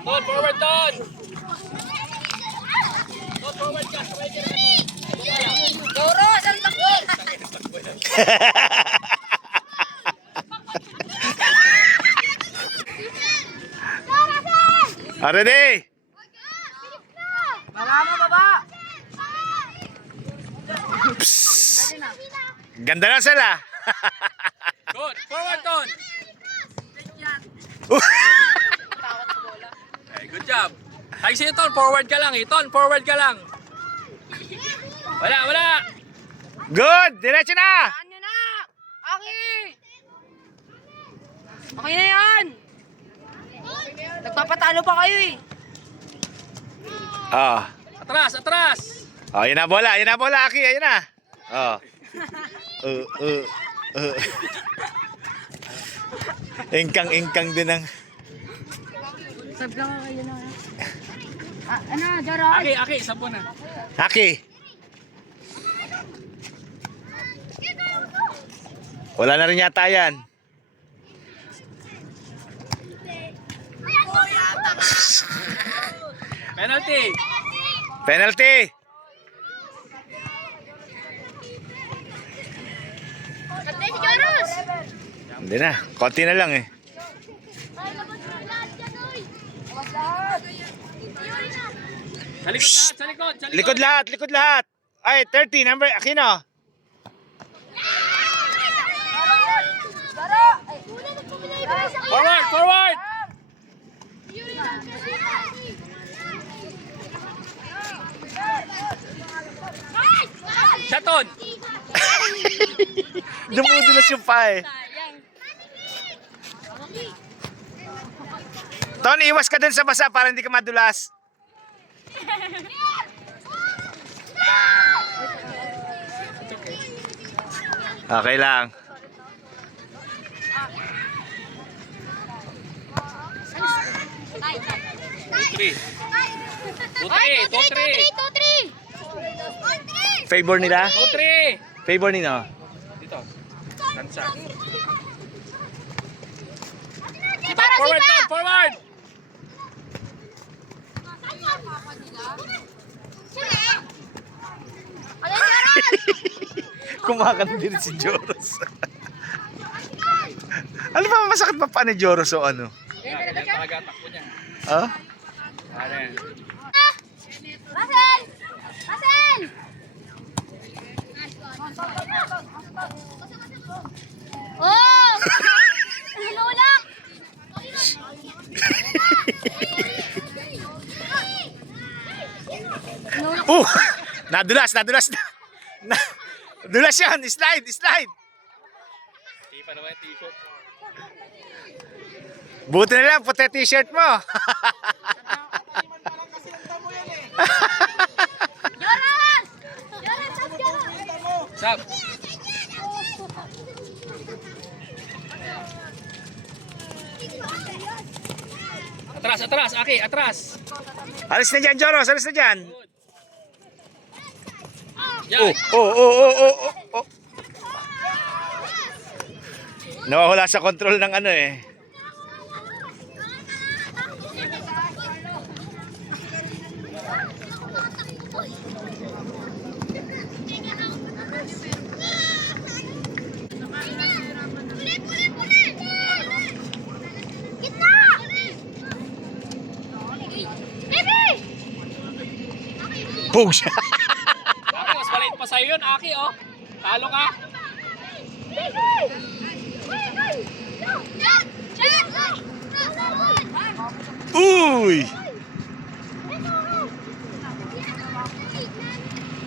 Ton, forward, Ton! Ton, forward ka. Doros, ang takbo! Ready? Baba mo, baba! Ganda na sila. Good, forward, Ton! Okay, good job. Ay, sa'yo, Ton, forward ka lang eh. Ton, forward ka lang. Wala. Good! Diretso na! Saan nyo na? Aki! Okay na yan! Nagpapatalo pa kayo eh. Oh. Atras! Oh, yun na bola, Aki, ayun na. Oh. Ingkang din ang... Sab lang kayo na. Ano, Doros? Aki, sapo na. Aki. Wala na rin yata yan. Penalty! Penalty! Kapten si Doros! Hindi na, konti na lang eh. Sa likod lahat, Likod lahat. Ay, 30, number, Aquino. Forward! Shaton! Dumudulas yung pa eh. Tony, iwas ka dun sa basa para hindi ka madulas. Okay lang. Two, three. Favor nila? 2-3. Favor nila. Dito. Kansa. Forward, Ton, forward! Kumakan din si Joros. Ano ba, masakit pa pa ni Joros o ano? Yan talaga takbo niya. Ha? Ano yan? Russell! Russell! Oh! Nilulak! Nadulas na. Dulas yan, slide. Hindi pa naman yung t-shirt. Buti na lang, puti t-shirt mo. Joras! Joras! Sab. Atras, Aki, atras. Alis na dyan, Joros, alis na dyan. Yan. Oh. Nawawala sa control ng ano eh. Pug siya. Aki, mas maliit pa sa'yo yun, Aki, oh. Talo ka. Uy!